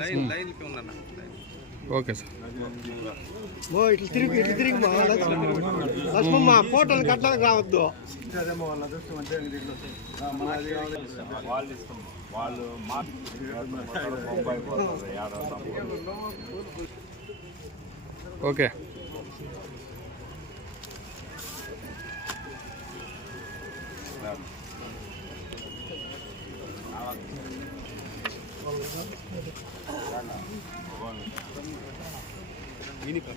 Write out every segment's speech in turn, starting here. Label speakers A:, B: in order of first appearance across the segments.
A: Line line ఉందన్న
B: okay sir.
C: ఓ ఇట్లా తిరిగి ఇట్లా తిరిగి మా లక్ష్మమ్మ ఫోటోలు కట్టడానికి రావద్దు.
D: వాళ్ళు ఇస్తాం వాళ్ళు మాట్లాడుతున్నారు బొంబాయి పోతారు యాదవ్
B: ఓకే. ఇక్కడ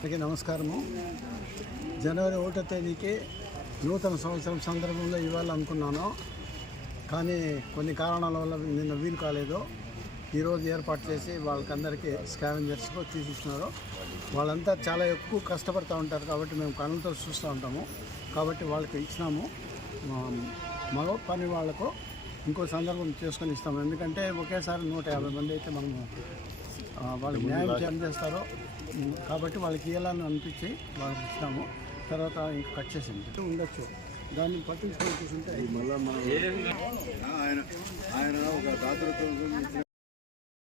C: అందరికీ నమస్కారము. జనవరి ఒకటో తేదీకి నూతన సంవత్సరం సందర్భంలో ఇవ్వాలనుకున్నాను కానీ కొన్ని కారణాల వల్ల నిన్న వీలు కాలేదు. ఈరోజు ఏర్పాటు చేసి వాళ్ళకందరికీ స్కావెంజర్స్కు తీసిస్తున్నారు వాళ్ళంతా చాలా ఎక్కువ కష్టపడుతూ ఉంటారు కాబట్టి మేము కళ్ళతో చూస్తూ ఉంటాము. కాబట్టి వాళ్ళకి ఇచ్చినాము. మా- మగ పని వాళ్ళకు ఇంకో సందర్భం చేసుకొని ఇస్తాము. ఎందుకంటే ఒకేసారి నూట యాభై మంది అయితే మనము వాళ్ళకి న్యాయం అందిస్తారో కాబట్టి వాళ్ళకి ఇవ్వాలని అనిపించి వాళ్ళకి ఇస్తాము తర్వాత ఇంకా కట్ చేసింది. ఉండొచ్చు. దాన్ని పట్టించుకోవాల్సి ఉంటే మళ్ళీ ఆయన ఆయన ఒక దాతృత్వం